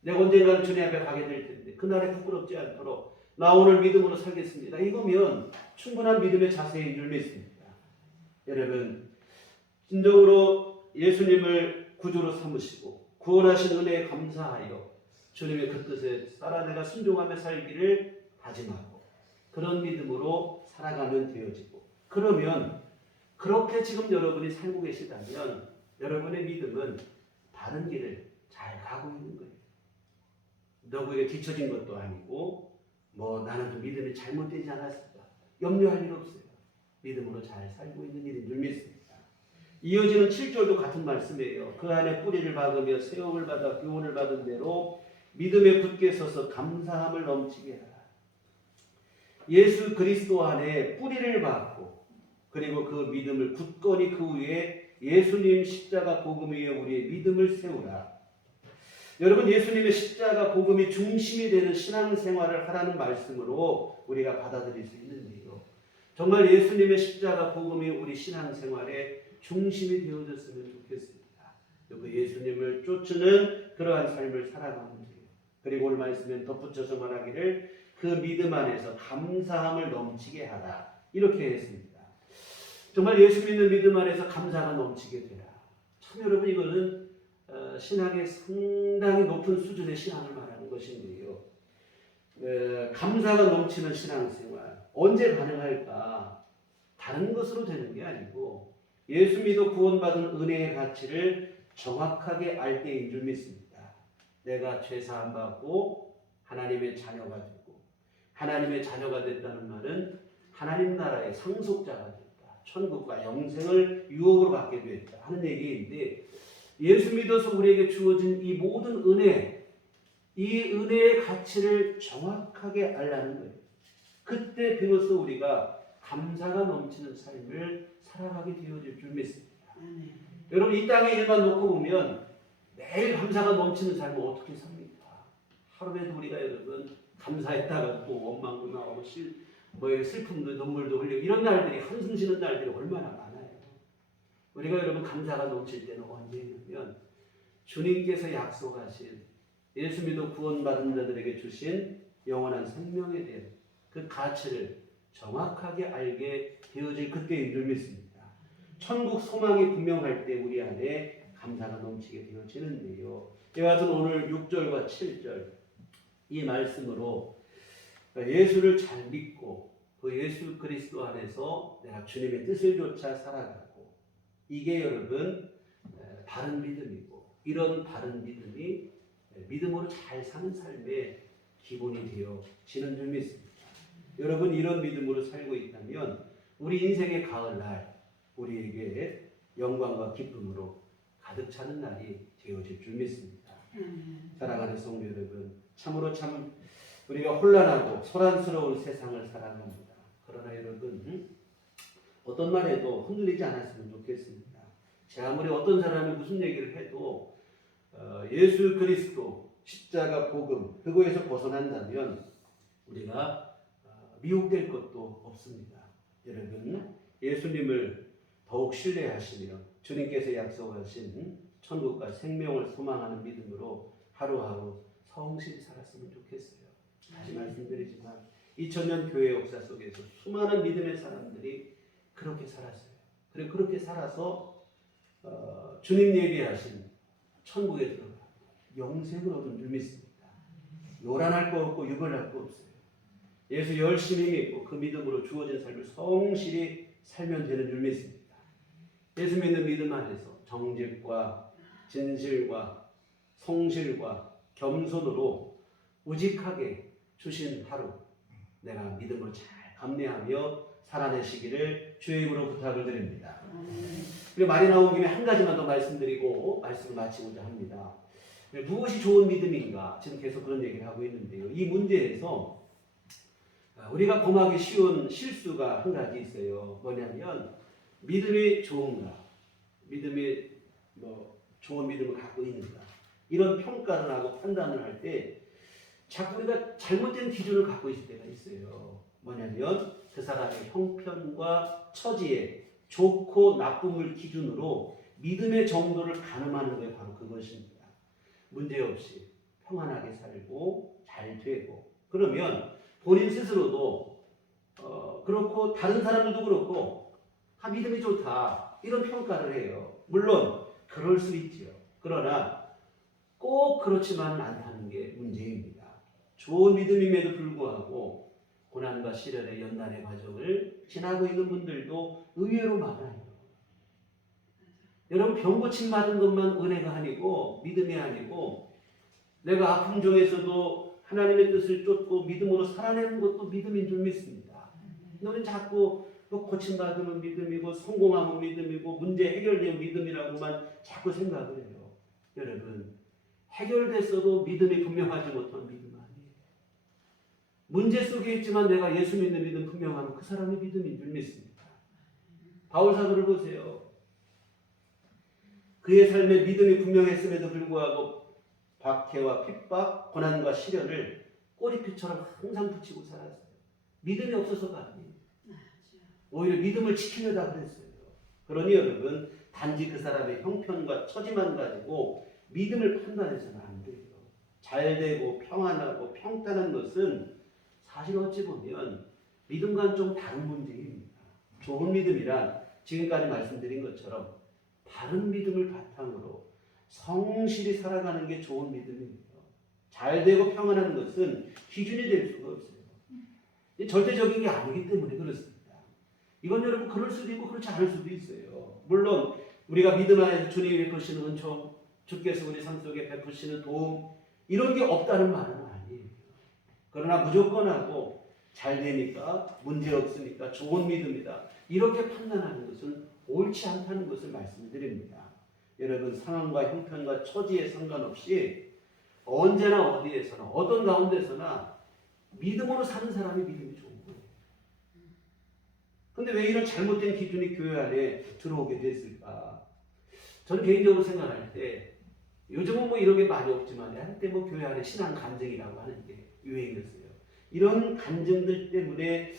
내가 언젠가는 주님 앞에 가게 될 텐데 그날에 부끄럽지 않도록 나 오늘 믿음으로 살겠습니다. 이거면 충분한 믿음의 자세인 줄 믿습니다. 여러분, 진정으로 예수님을 구주로 삼으시고 구원하신 은혜에 감사하여 주님의 그 뜻에 따라 내가 순종하며 살기를 다짐하고 그런 믿음으로 살아가면 되어지고, 그러면 그렇게 지금 여러분이 살고 계시다면 여러분의 믿음은 바른 길을 잘 가고 있는 거예요. 누구에게 뒤처진 것도 아니고 뭐 나는 좀 믿음이 잘못되지 않았을까 염려할 일 없어요. 믿음으로 잘 살고 있는 일인 줄 믿습니다. 이어지는 7절도 같은 말씀이에요. 그 안에 뿌리를 박으며 세움을 받아 교훈을 받은 대로 믿음에 굳게 서서 감사함을 넘치게 하라. 예수 그리스도 안에 뿌리를 박고 그리고 그 믿음을 굳건히 그 위에 예수님 십자가 복음 위에 우리의 믿음을 세우라. 여러분, 예수님의 십자가 복음이 중심이 되는 신앙생활을 하라는 말씀으로 우리가 받아들일 수 있는데요. 정말 예수님의 십자가 복음이 우리 신앙생활의 중심이 되어졌으면 좋겠습니다. 그 예수님을 쫓는 그러한 삶을 살아가면 돼요. 그리고 오늘 말씀에 덧붙여서 말하기를 그 믿음 안에서 감사함을 넘치게 하라. 이렇게 했습니다. 정말 예수 믿는 믿음 안에서 감사가 넘치게 되라. 참 여러분, 이거는 신앙의 상당히 높은 수준의 신앙을 말하는 것인데요. 감사가 넘치는 신앙생활 언제 가능할까? 다른 것으로 되는 게 아니고 예수 믿어 구원받은 은혜의 가치를 정확하게 알 때인 줄 믿습니다. 내가 죄사함 받고 하나님의 자녀가 되고, 하나님의 자녀가 됐다는 말은 하나님 나라의 상속자가 됐다, 천국과 영생을 유업으로 받게 됐다 하는 얘기인데, 예수 믿어서 우리에게 주어진 이 모든 은혜, 이 은혜의 가치를 정확하게 알라는 거예요. 그때 비로소 우리가 감사가 넘치는 삶을 살아가게 되어질 줄 믿습니다. 여러분, 이 땅의 일만 놓고 보면 매일 감사가 넘치는 삶을 어떻게 삽니까? 하루에도 우리가 여러분 감사했다가 또 원망도 나오고 슬픔도 눈물도 흘리고 이런 날들이 한숨 쉬는 날들이 얼마나 많아요. 우리가 여러분 감사가 넘칠 때는 언제냐면 주님께서 약속하신 예수 믿어 구원받은 자들에게 주신 영원한 생명에 대한 그 가치를 정확하게 알게 되어질 그때인 줄 믿습니다. 천국 소망이 분명할 때 우리 안에 감사가 넘치게 되어지는데요. 이와 같은 오늘 6절과 7절 이 말씀으로 예수를 잘 믿고 그 예수 그리스도 안에서 내가 주님의 뜻을 좇아 살아가고 이게 여러분 바른 믿음이고 이런 바른 믿음이 믿음으로 잘 사는 삶의 기본이 되어지는 줄 믿습니다. 여러분 이런 믿음으로 살고 있다면 우리 인생의 가을날 우리에게 영광과 기쁨으로 가득 차는 날이 되어질 줄 믿습니다. 사랑하는 성도 여러분, 참으로 참 우리가 혼란하고 소란스러운 세상을 살아갑니다. 그러나 여러분 어떤 말에도 흔들리지 않았으면 좋겠습니다. 제 아무리 어떤 사람이 무슨 얘기를 해도 예수 그리스도 십자가 복음 그거에서 벗어난다면 우리가 미혹될 것도 없습니다. 여러분 예수님을 더욱 신뢰하시며 주님께서 약속하신 천국과 생명을 소망하는 믿음으로 하루하루 성실히 살았으면 좋겠어요. 다시 말씀드리지만 2000년 교회 역사 속에서 수많은 믿음의 사람들이 그렇게 살았어요. 그리고 그렇게 살아서 주님 예비하신 천국에 들어가 영생을 얻은 줄 믿습니다. 요란할 거 없고 유별할 거 없어요. 예수 열심히 믿고 그 믿음으로 주어진 삶을 성실히 살면 되는 줄 믿습니다. 예수 믿는 믿음 안에서 정직과 진실과 성실과 겸손으로 우직하게 주신 하루 내가 믿음으로 잘 감내하며 살아내시기를 주의 이름으로 부탁을 드립니다. 그리고 말이 나온 김에 한 가지만 더 말씀드리고 말씀을 마치고자 합니다. 무엇이 좋은 믿음인가? 지금 계속 그런 얘기를 하고 있는데요. 이 문제에서 우리가 범하기 쉬운 실수가 한 가지 있어요. 뭐냐면 믿음이 좋은가? 믿음이 좋은 믿음을 갖고 있는가? 이런 평가를 하고 판단을 할 때 자꾸 우리가 잘못된 기준을 갖고 있을 때가 있어요. 뭐냐면 그 사람의 형편과 처지에 좋고 나쁨을 기준으로 믿음의 정도를 가늠하는 게 바로 그것입니다. 문제없이 평안하게 살고 잘 되고 그러면 본인 스스로도 그렇고 다른 사람들도 그렇고 믿음이 좋다 이런 평가를 해요. 물론 그럴 수 있죠. 그러나 꼭 그렇지만은 않다는 게 문제입니다. 좋은 믿음임에도 불구하고 고난과 시련의 연단의 과정을 지나고 있는 분들도 의외로 많아요. 여러분 병 고침 받은 것만 은혜가 아니고 믿음이 아니고 내가 아픔 중에서도 하나님의 뜻을 쫓고 믿음으로 살아내는 것도 믿음인 줄 믿습니다. 우리는 자꾸 고침 받으면 믿음이고 성공하면 믿음이고 문제 해결되면 믿음이라고만 자꾸 생각을 해요. 여러분 해결됐어도 믿음이 분명하지 못한 믿음 아니에요. 문제 속에 있지만 내가 예수 믿는 믿음 분명하면 그 사람의 믿음인 줄 믿습니다. 바울 사도를 보세요. 그의 삶에 믿음이 분명했음에도 불구하고 박해와 핍박, 고난과 시련을 꼬리표처럼 항상 붙이고 살았어요. 믿음이 없어서가 아니에요. 오히려 믿음을 지키려다 그랬어요. 그러니 여러분 단지 그 사람의 형편과 처지만 가지고 믿음을 판단해서는 안 돼요. 잘되고 평안하고 평탄한 것은 사실 어찌 보면 믿음과는 좀 다른 문제입니다. 좋은 믿음이란 지금까지 말씀드린 것처럼 바른 믿음을 바탕으로 성실히 살아가는 게 좋은 믿음이에요. 잘되고 평안한 것은 기준이 될 수가 없어요. 절대적인 게 아니기 때문에 그렇습니다. 이건 여러분 그럴 수도 있고 그렇지 않을 수도 있어요. 물론 우리가 믿음 안에서 주님이 베푸시는 은총, 주께서 우리 삶 속에 베푸시는 도움 이런 게 없다는 말은 아니에요. 그러나 무조건 하고 잘 되니까 문제 없으니까 좋은 믿음이다 이렇게 판단하는 것은 옳지 않다는 것을 말씀드립니다. 여러분 상황과 형편과 처지에 상관없이 언제나 어디에서나 어떤 가운데서나 믿음으로 사는 사람이 믿음이 좋은 거예요. 그런데 왜 이런 잘못된 기준이 교회 안에 들어오게 됐을까? 저는 개인적으로 생각할 때 요즘은 뭐 이런 게 많이 없지만 한때 뭐 교회 안에 신앙 간증이라고 하는 게 유행이었어요. 이런 간증들 때문에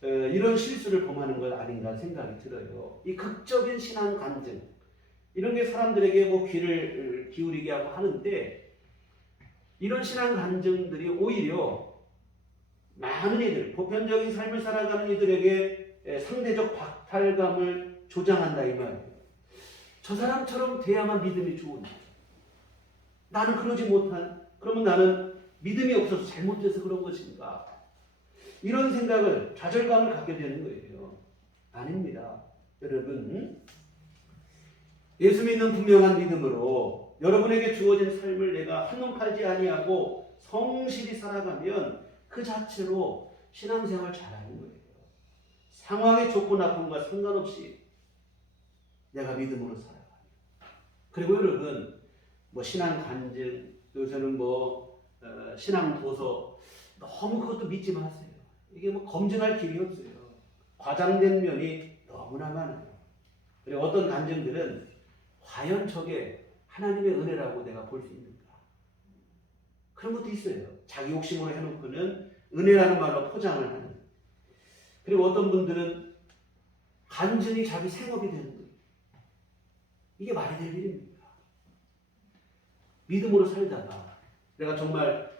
이런 실수를 범하는 것 아닌가 생각이 들어요. 이 극적인 신앙 간증 이런 게 사람들에게 뭐 귀를 기울이게 하고 하는데 이런 신앙 간증들이 오히려 많은 이들, 보편적인 삶을 살아가는 이들에게 상대적 박탈감을 조장한다 이 말이에요. 저 사람처럼 돼야만 믿음이 좋은데 나는 그러지 못한, 그러면 나는 믿음이 없어서 잘못돼서 그런 것인가? 이런 생각을, 좌절감을 갖게 되는 거예요. 아닙니다. 여러분, 예수 믿는 분명한 믿음으로 여러분에게 주어진 삶을 내가 한눈 팔지 아니하고 성실히 살아가면 그 자체로 신앙생활 잘하는 거예요. 상황의 좋고 나쁨과 상관없이 내가 믿음으로 살아가요. 그리고 여러분, 뭐 신앙 간증, 요새는 뭐 신앙 도서 너무 그것도 믿지 마세요. 이게 뭐 검증할 길이 없어요. 과장된 면이 너무나 많아요. 그리고 어떤 간증들은 과연 저게 하나님의 은혜라고 내가 볼 수 있는가? 그런 것도 있어요. 자기 욕심으로 해놓고는 은혜라는 말로 포장을 하는. 그리고 어떤 분들은 간증이 자기 생업이 되는 거예요. 이게 말이 될 일입니까? 믿음으로 살다가 내가 정말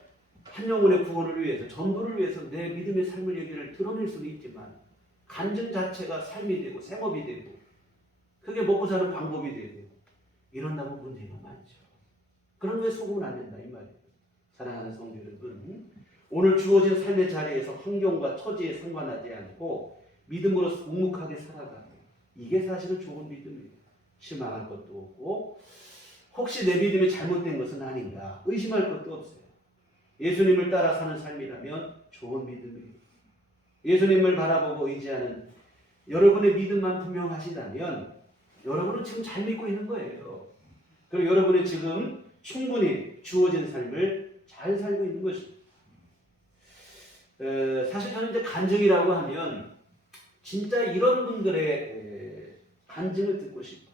한 영혼의 구원을 위해서, 전도를 위해서 내 믿음의 삶을 얘기를 드러낼 수는 있지만 간증 자체가 삶이 되고 생업이 되고 그게 먹고 사는 방법이 되고 이런다고 문제가 많죠. 그런 거에 속으면 안 된다 이 말이에요. 사랑하는 성도 여러분, 오늘 주어진 삶의 자리에서 환경과 처지에 상관하지 않고 믿음으로 묵묵하게 살아가는 이게 사실은 좋은 믿음이에요. 실망할 것도 없고 혹시 내 믿음이 잘못된 것은 아닌가 의심할 것도 없어요. 예수님을 따라 사는 삶이라면 좋은 믿음이에요. 예수님을 바라보고 의지하는 여러분의 믿음만 분명하시다면 여러분은 지금 잘 믿고 있는 거예요. 그리고 여러분이 지금 충분히 주어진 삶을 잘 살고 있는 것입니다. 사실 저는 이제 간증이라고 하면 진짜 이런 분들의 간증을 듣고 싶어요.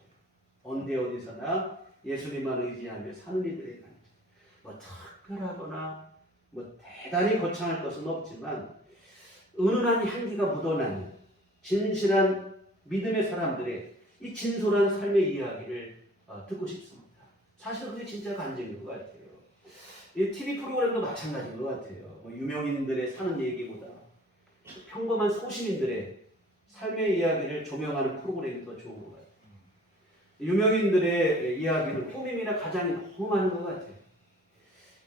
언제 어디서나 예수님만 의지하며 사는 이들의 간증. 뭐 특별하거나 뭐 대단히 거창할 것은 없지만 은은한 향기가 묻어나는 진실한 믿음의 사람들의 이 진솔한 삶의 이야기를 듣고 싶습니다. 사실 그게 진짜 간증인 것 같아요. 이 TV 프로그램도 마찬가지인 것 같아요. 뭐 유명인들의 사는 얘기보다 평범한 소시민들의 삶의 이야기를 조명하는 프로그램이 더 좋은 것 같아요. 유명인들의 이야기는 꾸밈이나 가장이 너무 많은 것 같아요.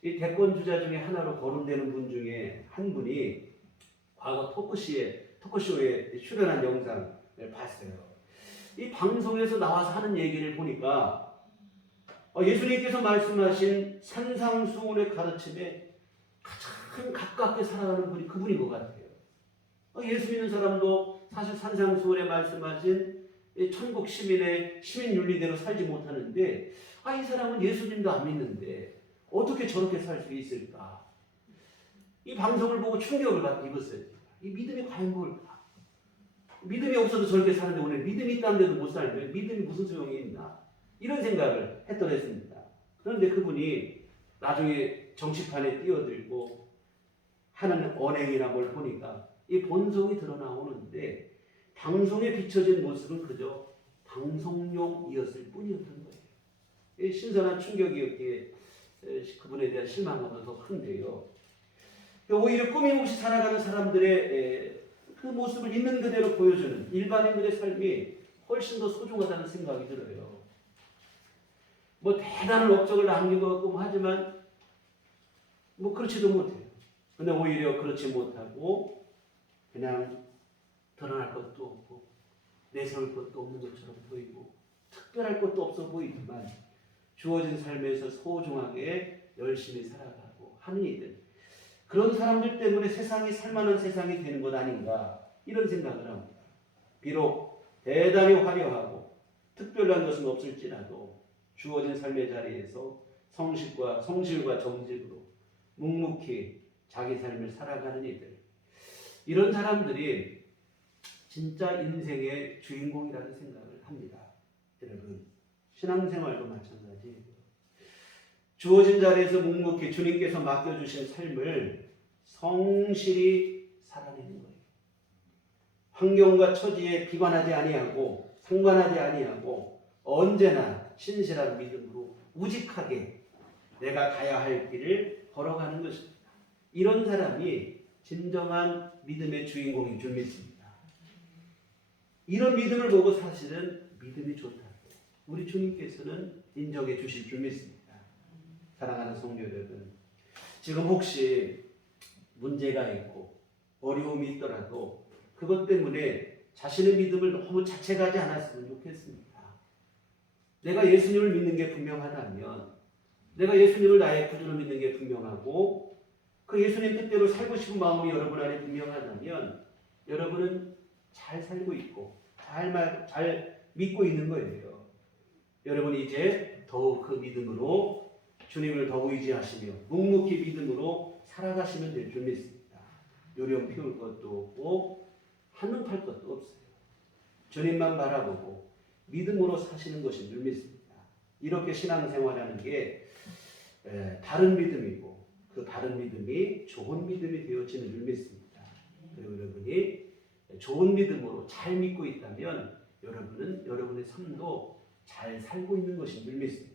이 대권 주자 중에 하나로 거론되는 분 중에 한 분이 과거 토크쇼에 출연한 영상을 봤어요. 이 방송에서 나와서 하는 얘기를 보니까 예수님께서 말씀하신 산상수훈의 가르침에 가장 가깝게 살아가는 분이 그분인 것 같아요. 예수 믿는 사람도 사실 산상수훈에 말씀하신 천국 시민의 시민 윤리대로 살지 못하는데 이 사람은 예수님도 안 믿는데 어떻게 저렇게 살 수 있을까? 이 방송을 보고 충격을 입었어요. 이 믿음이 과연 뭘까? 믿음이 없어도 저렇게 사는데 오늘 믿음이 있다는데도 못 살면 믿음이 무슨 소용이 있나? 이런 생각을 했더랬습니다. 그런데 그분이 나중에 정치판에 뛰어들고 하는 언행이나 뭘 보니까 이 본성이 드러나오는데 방송에 비춰진 모습은 그저 방송용이었을 뿐이었던 거예요. 신선한 충격이었기에 그분에 대한 실망감도 더 큰데요. 오히려 꾸밈없이 살아가는 사람들의 그 모습을 있는 그대로 보여주는 일반인들의 삶이 훨씬 더 소중하다는 생각이 들어요. 뭐 대단한 업적을 남긴 것 같고 하지만 뭐 그렇지도 못해요. 근데 오히려 그렇지 못하고 그냥 드러날 것도 없고 내세울 것도 없는 것처럼 보이고 특별할 것도 없어 보이지만 주어진 삶에서 소중하게 열심히 살아가고 하는 이들, 그런 사람들 때문에 세상이 살만한 세상이 되는 것 아닌가 이런 생각을 합니다. 비록 대단히 화려하고 특별한 것은 없을지라도 주어진 삶의 자리에서 성실과 정직으로 묵묵히 자기 삶을 살아가는 이들, 이런 사람들이 진짜 인생의 주인공이라는 생각을 합니다. 여러분, 신앙생활도 마찬가지예요. 주어진 자리에서 묵묵히 주님께서 맡겨주신 삶을 성실히 살아내는 거예요. 환경과 처지에 비관하지 아니하고 상관하지 아니하고 언제나 신실한 믿음으로 우직하게 내가 가야 할 길을 걸어가는 것입니다. 이런 사람이 진정한 믿음의 주인공인 줄 믿습니다. 이런 믿음을 보고 사실은 믿음이 좋다. 우리 주님께서는 인정해 주실 줄 믿습니다. 사랑하는 성도 여러분, 지금 혹시 문제가 있고 어려움이 있더라도 그것 때문에 자신의 믿음을 너무 자책하지 않았으면 좋겠습니다. 내가 예수님을 믿는 게 분명하다면, 내가 예수님을 나의 구주로 믿는 게 분명하고 그 예수님 뜻대로 살고 싶은 마음이 여러분 안에 분명하다면 여러분은 잘 살고 있고 잘 믿고 있는 거예요. 여러분이 이제 더욱 그 믿음으로 주님을 더 의지하시며 묵묵히 믿음으로 살아가시면 될 줄 믿습니다. 요령 피울 것도 없고 한눈 팔 것도 없어요. 주님만 바라보고 믿음으로 사시는 것인 줄 믿습니다. 이렇게 신앙생활하는 게 바른 믿음이고 그 바른 믿음이 좋은 믿음이 되어지는 줄 믿습니다. 그리고 여러분이 좋은 믿음으로 잘 믿고 있다면 여러분은 여러분의 삶도 잘 살고 있는 것인 줄 믿습니다.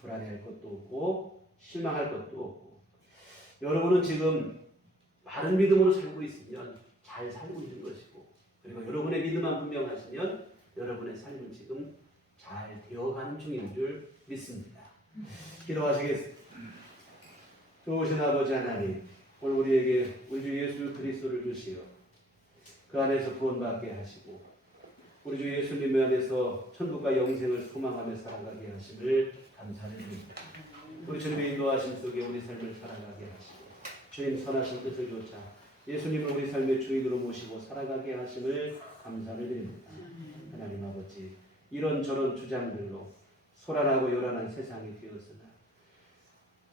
불안해할 것도 없고 실망할 것도 없고 여러분은 지금 바른 믿음으로 살고 있으면 잘 살고 있는 것이고 그리고 여러분의 믿음만 분명하시면 여러분의 삶은 지금 잘 되어가는 중인 줄 믿습니다. 기도하시겠습니다. 좋으신 아버지 하나님, 오늘 우리에게 우리 주 예수 그리스도를 주시어 그 안에서 구원받게 하시고 우리 주 예수님 안에서 천국과 영생을 소망하며 살아가게 하심을 감사를 드립니다. 우리 주님의 인도하심 속에 우리 삶을 살아가게 하시고 주님 선하신 뜻을 좇아 예수님을 우리 삶의 주인으로 모시고 살아가게 하심을 감사를 드립니다. 하나님 아버지, 이런저런 주장들로 소란하고 요란한 세상이 되었으나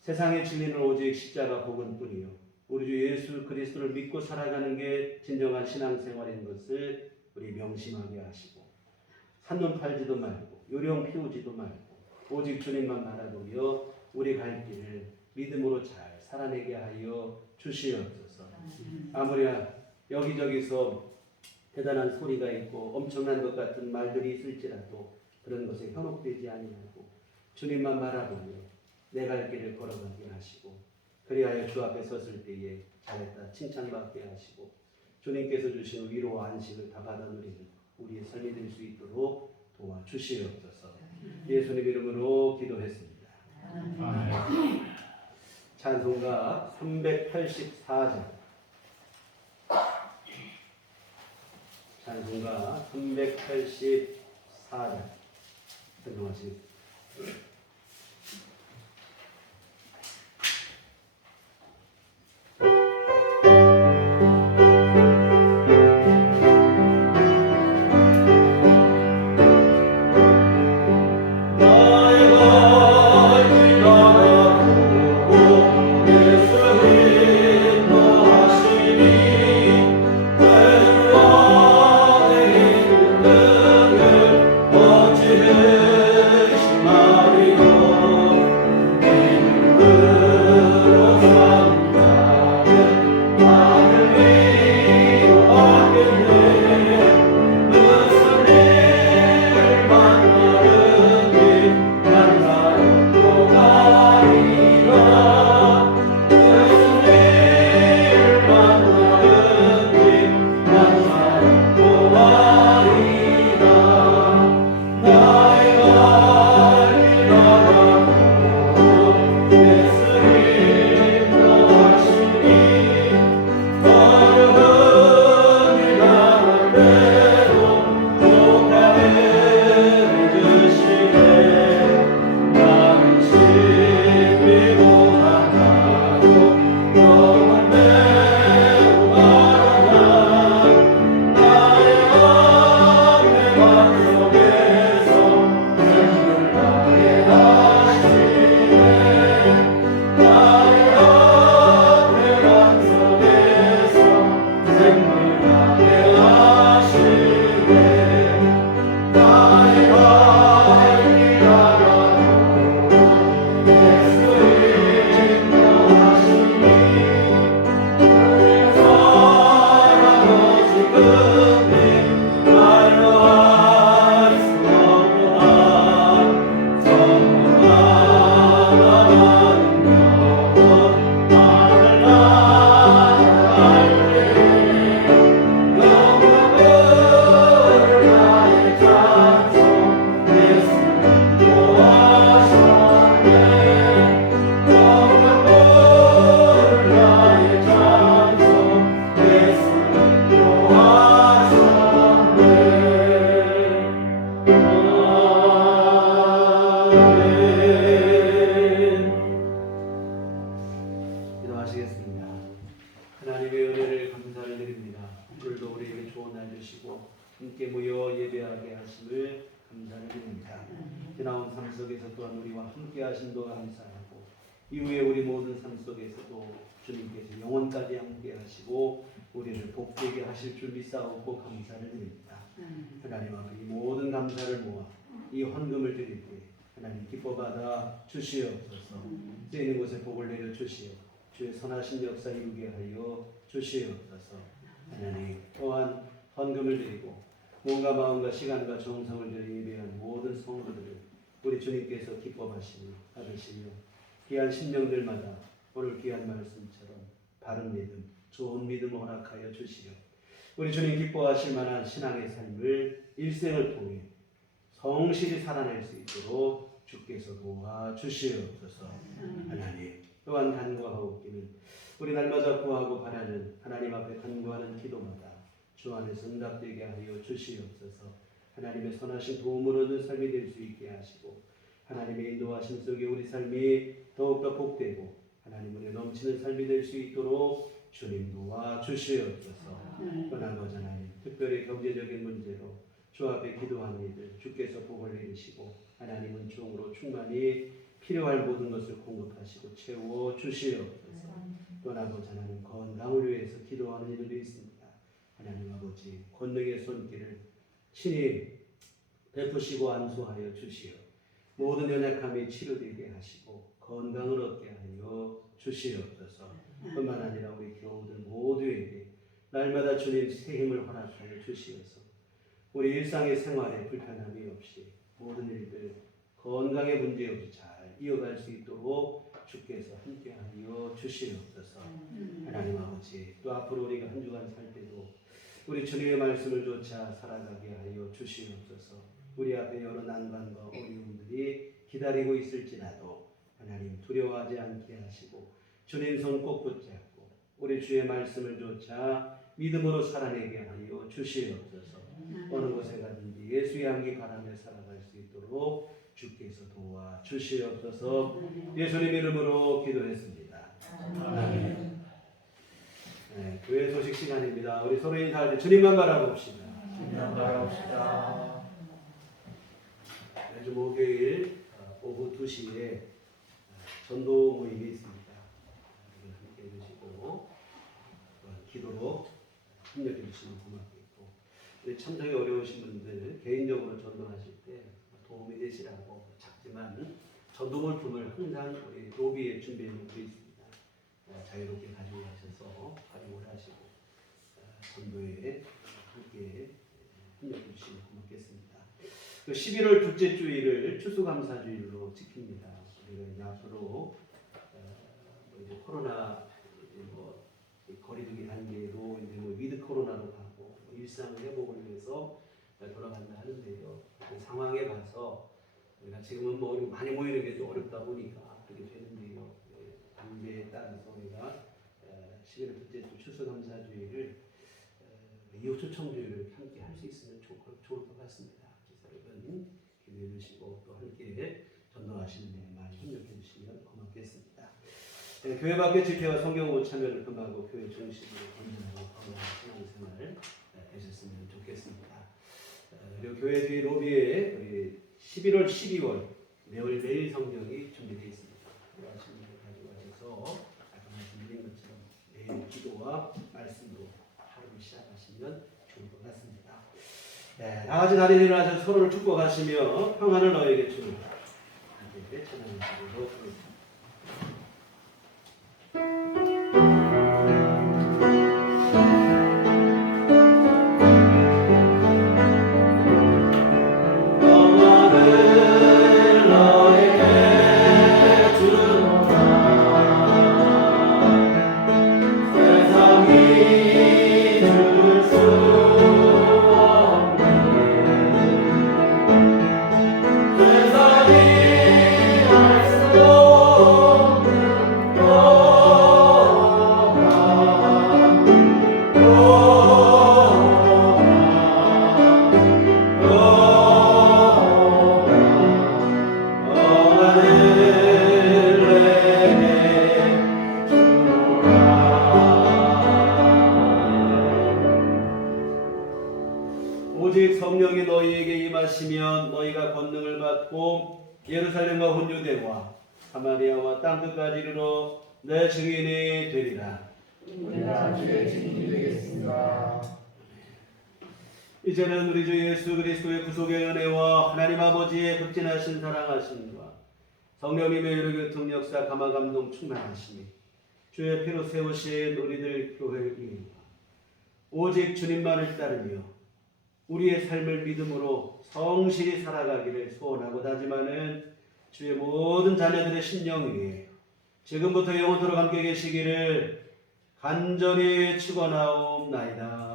세상의 진리는 오직 십자가 복음뿐이요 우리 주 예수 그리스도를 믿고 살아가는 게 진정한 신앙생활인 것을 우리 명심하게 하시고 한눈 팔지도 말고 요령 피우지도 말고 오직 주님만 바라보며 우리 갈 길을 믿음으로 잘 살아내게 하여 주시옵소서. 아무리 여기저기서 대단한 소리가 있고 엄청난 것 같은 말들이 있을지라도 그런 것에 현혹되지 아니하고 주님만 바라보며 내 갈 길을 걸어가게 하시고 그리하여 주 앞에 섰을 때에 잘했다 칭찬받게 하시고 주님께서 주신 위로와 안식을 다 받아 누리는 우리의 삶이 될 수 있도록 도와주시옵소서. 예수님 이름으로 기도했습니다. 찬송가 384장 찬송가 384장 찬송하시겠습니다. 마리 기도하시겠습니다. 하나님의 은혜를 감사를 드립니다. 오늘도 우리에게 좋은 날 주시고 함께 모여 예배하게 하심을 감사를 드립니다. 지나온 삶 속에서 또한 우리와 함께 하심도 감사하고 이후에 우리 모든 삶 속에서도 주님께서 영원까지 함께 하시고 우리를 복되게 하실 줄 믿사오고 감사를 드립니다. 하나님 앞에 이 모든 감사를 모아 이 헌금을 드릴 때 하나님 기뻐 받아 주시옵소서. 쓰이는 곳에 복을 내려 주시오. 주의 선하신 역사 이루게 하여 주시옵소서. 하나님 또한 헌금을 드리고 몸과 마음과 시간과 정성을 들여 예배한 모든 성도들을 우리 주님께서 기뻐하시며 받으시며 귀한 심령들마다 오늘 귀한 말씀처럼 바른 믿음, 좋은 믿음 허락하여 주시오. 우리 주님 기뻐하실 만한 신앙의 삶을 일생을 통해 성실히 살아낼 수 있도록 주께서 도와 주시옵소서. 하나님 또한 간구하옵기는 우리 날마다 구하고 바라는 하나님 앞에 간구하는 기도마다 주 안에서 응답되게 하여 주시옵소서. 하나님의 선하신 도움을 얻는 삶이 될 수 있게 하시고 하나님의 인도하심 속에 우리 삶이 더욱더 복되고 하나님 은혜 넘치는 삶이 될 수 있도록 주님 도와 주시옵소서. 떠나고자 하나님 특별히 경제적인 문제로 주 앞에 기도한 이들 주께서 복을 내리시고 하나님은 종으로 충만히 필요할 모든 것을 공급하시고 채워 주시옵소서. 떠나고자 하나님 건강을 위해서 기도하는 이들도 있습니다. 하나님 아버지 권능의 손길을 친히 베푸시고 안수하여 주시어 모든 연약함이 치료되게 하시고 건강을 얻게 하여 주시옵소서. 뿐만 아니라 우리 교우들 모두에게 날마다 주님 새 힘을 허락하여 주시어서 우리 일상의 생활에 불편함이 없이 모든 일들 건강에 문제없이 잘 이어갈 수 있도록 주께서 함께하여 주시옵소서. 하나님 아버지 또 앞으로 우리가 한 주간 살 때도 우리 주님의 말씀을 좇아 살아가게 하여 주시옵소서. 우리 앞에 여러 난관과 어려움들이 기다리고 있을지라도 하나님 두려워하지 않게 하시고 주님 손 꼭 붙잡고 우리 주의 말씀을 좇아 믿음으로 살아내게 하여 주시옵소서. 어느 곳에 가든지 예수의 향기 바라며 살아갈 수 있도록 주께서 도와 주시옵소서. 예수님 이름으로 기도했습니다. 아멘. 네, 교회 소식 시간입니다. 우리 서로 인사할 때 주님만 바라봅시다. 주님만 바라봅시다. 매주 목요일 오후 2시에 전도 모임이 있습니다. 함께 해주시고 기도로 협력해 주시면 고맙겠고 참석이 어려우신 분들 개인적으로 전도하실 때 도움이 되시라고 작지만 전도 물품을 항상 우리 로비에 준비해 놓고 있습니다. 자유롭게 가지고 가셔서 활용을 하시고 전도에 함께 협력해 주시면 고맙겠습니다. 11월 둘째 주일을 추수감사주일로 지킵니다. 우리가 이제 앞으로 이제 코로나 거리두기 단계로 이제 위드 코로나로 가고 일상 회복을 위해서 돌아간다 하는데요. 그 상황에 봐서 우리가 지금은 많이 모이는 게 좀 어렵다 보니까 그렇게 되는데요. 단계에 따라서 우리가 11월 둘째 주 추수감사주일을 이웃 초청주일을 함께 할 수 있으면 좋을 것 같습니다. 그래서 여러분 기도해 주시고 또 함께 전도하시는 데 많이 협력해 주시면 고맙겠습니다. 교회 밖에 집회와 성경으로 참여를 금하고 교회 중심으로 건전하고 건강한 신앙생활 되셨으면 좋겠습니다. 그리고 교회 뒤 로비에 우리 11월, 12월 매일 성경이 준비되어 있습니다. 필요하신 분들 가지고 가셔서 아까 말씀드린 것처럼 매일 기도와 말씀으로 하루를 시작하시면 좋을 것 같습니다. 네, 나같이 다리 일어나셔서 서로를 축복하시며 평안을 너에게 주는 함께 찬양하시도록 하겠습니다. 세상이 알 성령이 너희에게 임하시면 너희가 권능을 받고 예루살렘과 온 유대와 사마리아와 땅끝까지 이르러 내 증인이 되리라. 우리가 주의 증인이 되겠습니다. 이제는 우리 주 예수 그리스도의 구속의 은혜와 하나님 아버지의 극진하신 사랑하심과 성령님의 여러 교통 역사 감화 감동 충만하심이 주의 피로 세우신 우리들 교회의 오직 주님만을 따르며 우리의 삶을 믿음으로 성실히 살아가기를 소원하고 다짐하는 주의 모든 자녀들의 심령 위에 지금부터 영원토록 함께 계시기를 간절히 축원하옵나이다.